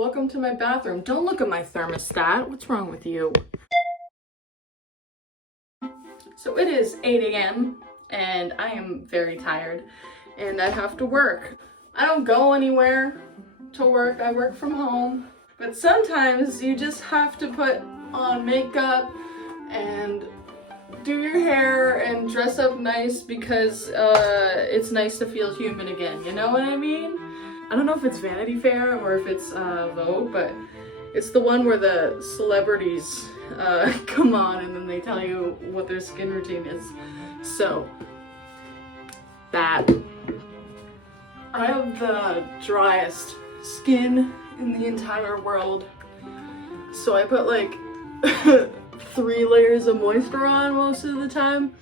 Welcome to my bathroom. Don't look at my thermostat. What's wrong with you? So it is 8 a.m. and I am very tired and I have to work. I don't go anywhere to work. I work from home. But sometimes you just have to put on makeup and do your hair and dress up nice because it's nice to feel human again. You know what I mean? I don't know if it's Vanity Fair or if it's Vogue, but it's the one where the celebrities come on and then they tell you what their skin routine is. So, that. I have the driest skin in the entire world. So I put like 3 layers of moisture on most of the time.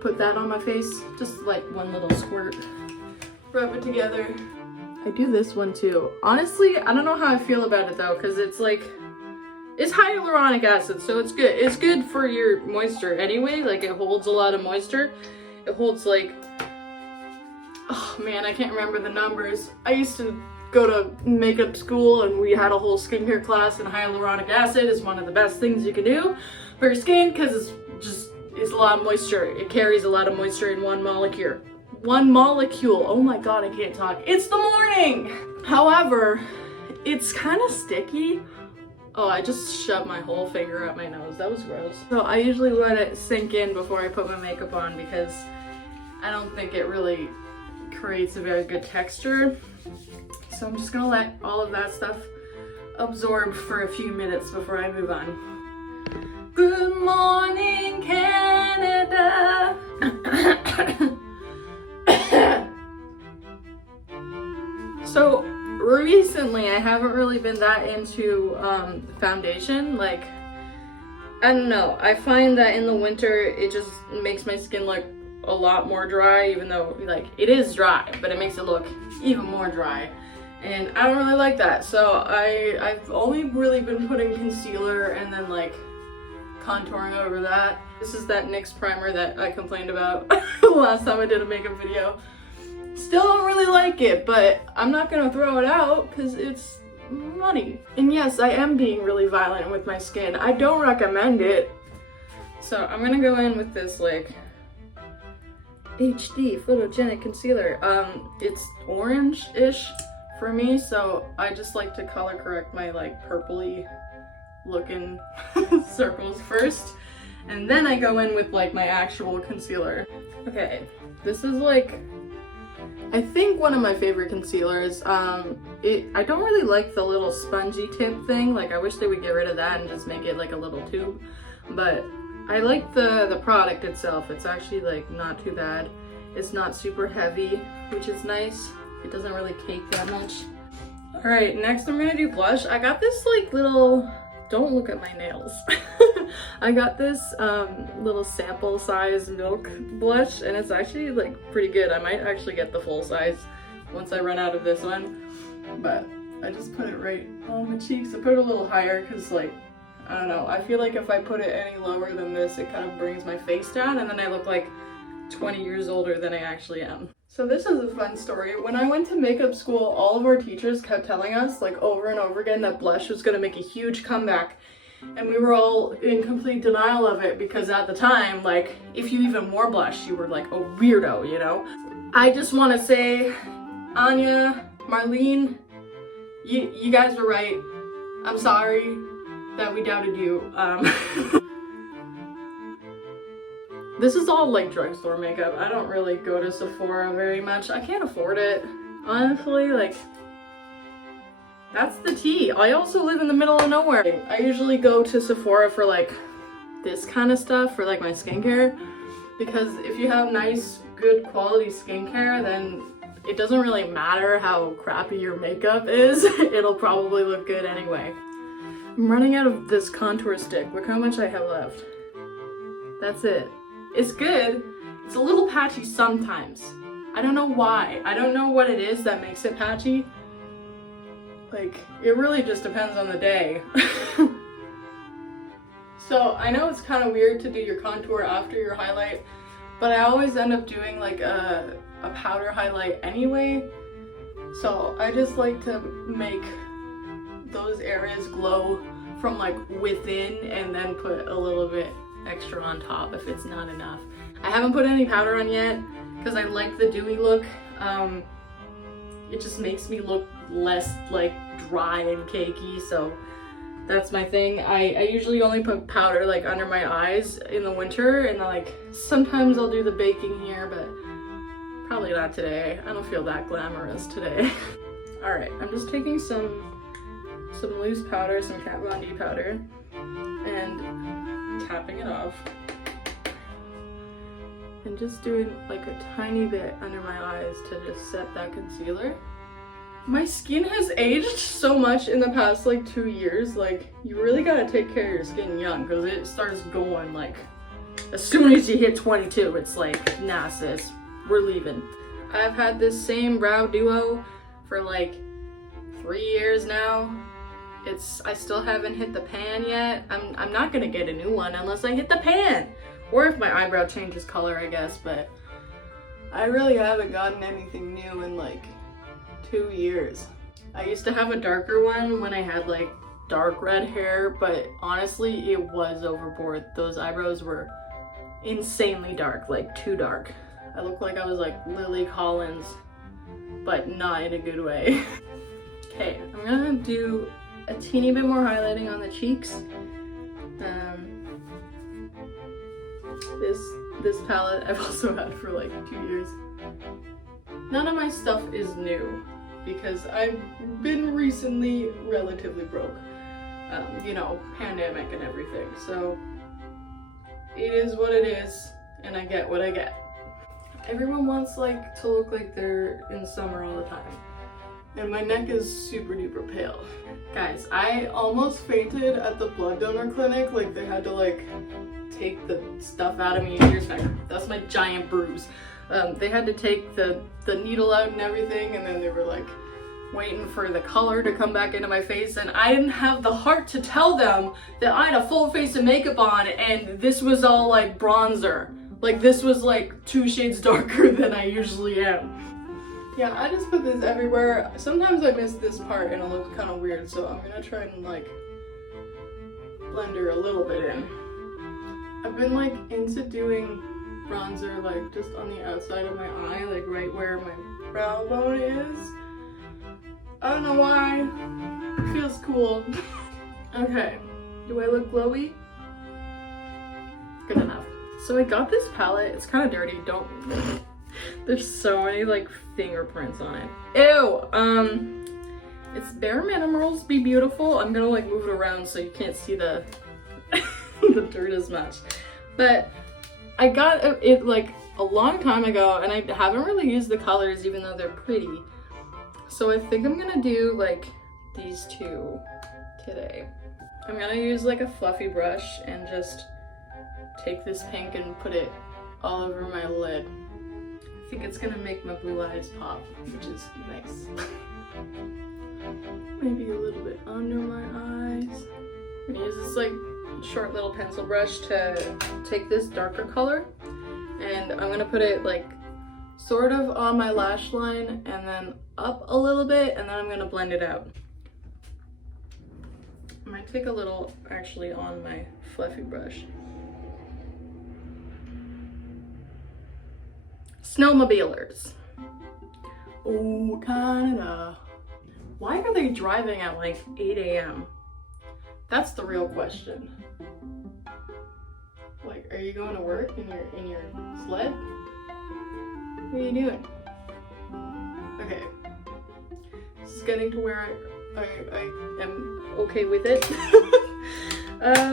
Put that on my face, just like one little squirt. Rub it together. I do this one too. Honestly, I don't know how I feel about it though, because it's like, it's hyaluronic acid, so it's good. It's good for your moisture anyway, like it holds a lot of moisture. It holds like, oh man, I can't remember the numbers. I used to go to makeup school and we had a whole skincare class, and hyaluronic acid is one of the best things you can do for your skin because it's a lot of moisture. It carries a lot of moisture in one molecule. One molecule. Oh my god, I can't talk. It's the morning! However, it's kind of sticky. Oh, I just shoved my whole finger up my nose. That was gross. So I usually let it sink in before I put my makeup on because I don't think it really creates a very good texture. So I'm just gonna let all of that stuff absorb for a few minutes before I move on. Good morning, Canada! So recently I haven't really been that into foundation. Like, I don't know, I find that in the winter it just makes my skin look a lot more dry, even though like it is dry, but it makes it look even more dry. And I don't really like that, so I've only really been putting concealer and then like contouring over that. This is that NYX primer that I complained about last time I did a makeup video. Still don't really like it, but I'm not gonna throw it out because it's money. And yes, I am being really violent with my skin. I don't recommend it. So I'm gonna go in with this like HD photogenic concealer. It's orange-ish for me, so I just like to color correct my like purpley looking circles first, and then I go in with like my actual concealer. Okay, this is like, I think one of my favorite concealers. I don't really like the little spongy tip thing. Like, I wish they would get rid of that and just make it like a little tube, but I like the product itself. It's actually like not too bad. It's not super heavy, which is nice. It doesn't really cake that much. All right, next I'm gonna do blush. I got this like little, don't look at my nails. I got this little sample size Milk blush, and it's actually like pretty good. I might actually get the full size once I run out of this one, but I just put it right on my cheeks. I put it a little higher because like, I don't know, I feel like if I put it any lower than this, it kind of brings my face down and then I look like 20 years older than I actually am. So this is a fun story. When I went to makeup school, all of our teachers kept telling us like over and over again that blush was gonna make a huge comeback. And we were all in complete denial of it because at the time, like, if you even wore blush, you were like a weirdo, you know? I just wanna say, Anya, Marlene, you guys were right. I'm sorry that we doubted you. This is all like drugstore makeup. I don't really go to Sephora very much. I can't afford it. Honestly, like, that's the tea. I also live in the middle of nowhere. I usually go to Sephora for like this kind of stuff, for like my skincare, because if you have nice, good quality skincare, then it doesn't really matter how crappy your makeup is. It'll probably look good anyway. I'm running out of this contour stick. Look how much I have left. That's it. It's good. It's a little patchy sometimes. I don't know why. I don't know what it is that makes it patchy. Like, it really just depends on the day. So I know it's kind of weird to do your contour after your highlight, but I always end up doing like a powder highlight anyway. So I just like to make those areas glow from like within and then put a little bit extra on top if it's not enough. I haven't put any powder on yet because I like the dewy look. It just makes me look less like dry and cakey, so that's my thing. I usually only put powder like under my eyes in the winter, and like sometimes I'll do the baking here, but probably not today. I don't feel that glamorous today. All right, I'm just taking some loose powder, some Kat Von D powder, and tapping it off. And just doing like a tiny bit under my eyes to just set that concealer. My skin has aged so much in the past like 2 years. Like, you really gotta take care of your skin young because it starts going like, as soon as you hit 22, it's like, nah sis, we're leaving. I've had this same brow duo for like 3 years now. I still haven't hit the pan yet. I'm not gonna get a new one unless I hit the pan. Or if my eyebrow changes color, I guess, but I really haven't gotten anything new in like 2 years. I used to have a darker one when I had like dark red hair, but honestly, it was overboard. Those eyebrows were insanely dark, like too dark. I looked like I was like Lily Collins, but not in a good way. Okay, I'm gonna do a teeny bit more highlighting on the cheeks. This palette I've also had for like 2 years. None of my stuff is new because I've been recently relatively broke. You know, pandemic and everything. So it is what it is, and I get what I get. Everyone wants like to look like they're in summer all the time. And my neck is super duper pale. Guys, I almost fainted at the blood donor clinic. Like, they had to like take the stuff out of me. Here's that's my giant bruise. They had to take the needle out and everything, and then they were like waiting for the color to come back into my face, and I didn't have the heart to tell them that I had a full face of makeup on and this was all like bronzer. Like, this was like 2 shades darker than I usually am. Yeah, I just put this everywhere. Sometimes I miss this part and it looks kind of weird, so I'm gonna try and like blend her a little bit in. I've been like into doing bronzer like just on the outside of my eye, like right where my brow bone is. I don't know why. It feels cool. Okay, do I look glowy? Good enough. So I got this palette. It's kind of dirty. Don't. There's so many like fingerprints on it. Ew. It's Bare Minimals Be Beautiful. I'm gonna like move it around so you can't see the the dirt as much. But I got it like a long time ago, and I haven't really used the colors even though they're pretty. So I think I'm gonna do like these two today. I'm gonna use like a fluffy brush and just take this pink and put it all over my lid. I think it's gonna make my blue eyes pop, which is nice. Maybe a little bit under my eyes. I'm gonna use this like short little pencil brush to take this darker color, and I'm gonna put it like sort of on my lash line and then up a little bit, and then I'm gonna blend it out. I might take a little actually on my fluffy brush. Snowmobilers. Oh, Canada. Why are they driving at like 8 a.m.? That's the real question. Like, are you going to work in your sled? What are you doing? Okay. This is getting to where I am okay with it. I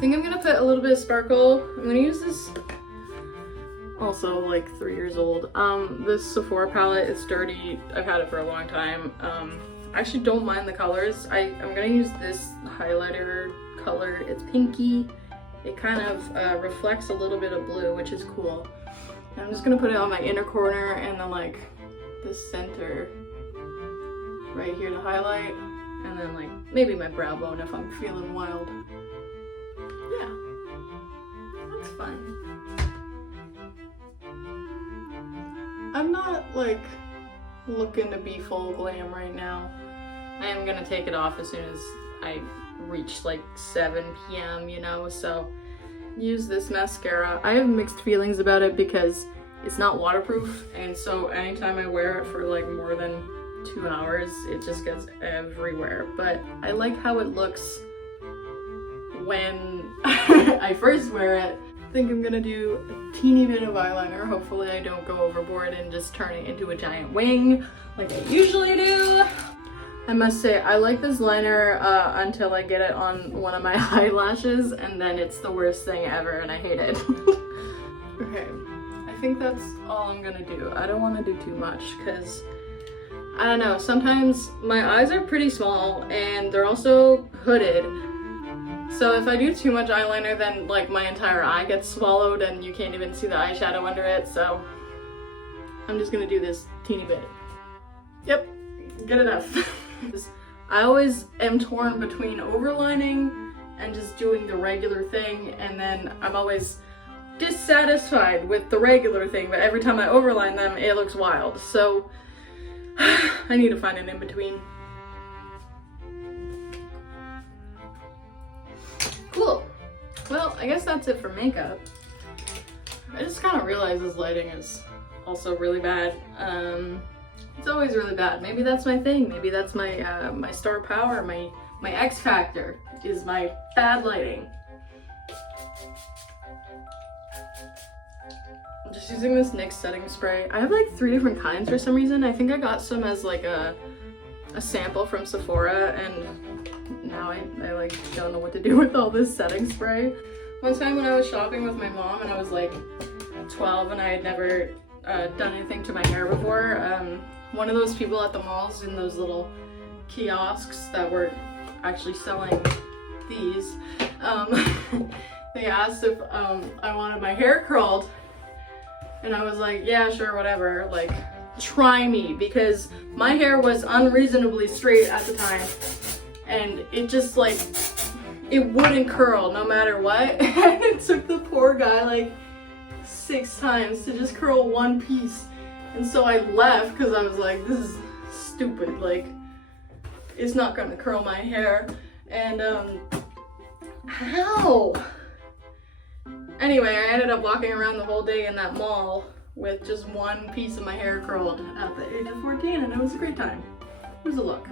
think I'm gonna put a little bit of sparkle. I'm gonna use this, also like 3 years old. This Sephora palette, it's dirty. I've had it for a long time. I actually don't mind the colors. I'm gonna use this highlighter color. It's pinky. It kind of reflects a little bit of blue, which is cool. And I'm just gonna put it on my inner corner and then like the center right here to highlight, and then like maybe my brow bone if I'm feeling wild. Yeah, that's fun. I'm not like looking to be full glam right now. I am gonna take it off as soon as I reach like 7 p.m., you know, so use this mascara. I have mixed feelings about it because it's not waterproof, and so anytime I wear it for like more than 2 hours, it just gets everywhere. But I like how it looks when I first wear it. I think I'm gonna do a teeny bit of eyeliner. Hopefully I don't go overboard and just turn it into a giant wing like I usually do. I must say, I like this liner until I get it on one of my eyelashes, and then it's the worst thing ever and I hate it. Okay, I think that's all I'm gonna do. I don't want to do too much because, I don't know, sometimes my eyes are pretty small and they're also hooded. So if I do too much eyeliner, then like my entire eye gets swallowed and you can't even see the eyeshadow under it, so I'm just gonna do this teeny bit. Yep, good enough. I always am torn between overlining and just doing the regular thing, and then I'm always dissatisfied with the regular thing, but every time I overline them, it looks wild. So I need to find an in-between. Cool. Well, I guess that's it for makeup. I just kind of realized this lighting is also really bad. It's always really bad. Maybe that's my thing. Maybe that's my my star power, my X factor is my bad lighting. I'm just using this NYX setting spray. I have like 3 different kinds for some reason. I think I got some as like a sample from Sephora, and now I like don't know what to do with all this setting spray. One time when I was shopping with my mom and I was like 12 and I had never done anything to my hair before, one of those people at the malls in those little kiosks that were actually selling these, they asked if I wanted my hair curled, and I was like, yeah, sure, whatever, like, try me, because my hair was unreasonably straight at the time, and it just like, it wouldn't curl no matter what. And it took the poor guy like 6 times to just curl one piece. And so I left because I was like, this is stupid, like, it's not gonna curl my hair. And how? Anyway, I ended up walking around the whole day in that mall with just one piece of my hair curled at the age of 14, and it was a great time. Here's a look.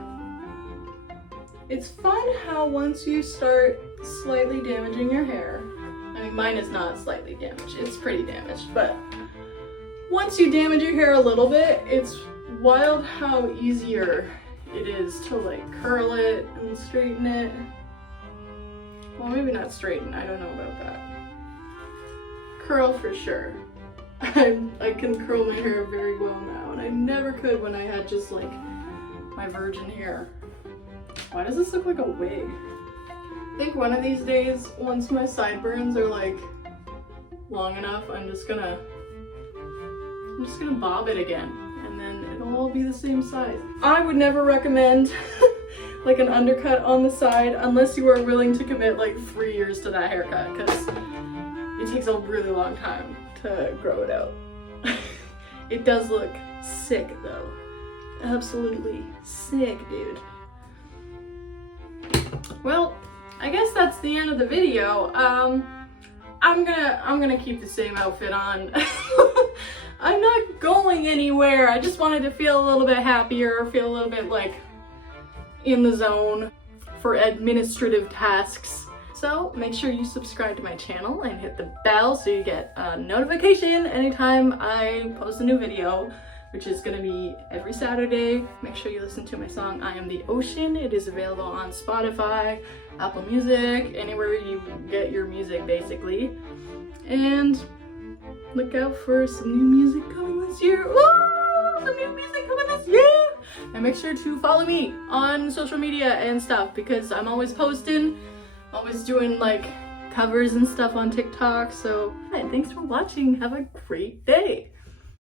It's fun how once you start slightly damaging your hair, I mean, mine is not slightly damaged, it's pretty damaged, but once you damage your hair a little bit, it's wild how easier it is to like curl it and straighten it. Well, maybe not straighten, I don't know about that. Curl for sure. I can curl my hair very well now, and I never could when I had just like my virgin hair. Why does this look like a wig? I think one of these days, once my sideburns are like long enough, I'm just gonna bob it again, and then it'll all be the same size. I would never recommend like an undercut on the side unless you are willing to commit like 3 years to that haircut, because it takes a really long time to grow it out. It does look sick though. Absolutely sick, dude. Well, I guess that's the end of the video. I'm gonna keep the same outfit on. I'm not going anywhere. I just wanted to feel a little bit happier, feel a little bit like in the zone for administrative tasks. So make sure you subscribe to my channel and hit the bell so you get a notification anytime I post a new video, which is gonna be every Saturday. Make sure you listen to my song, I Am the Ocean. It is available on Spotify, Apple Music, anywhere you get your music basically. And look out for some new music coming this year. Ooh, some new music coming this year! And make sure to follow me on social media and stuff, because I'm always posting, always doing like covers and stuff on TikTok. So, thanks for watching. Have a great day.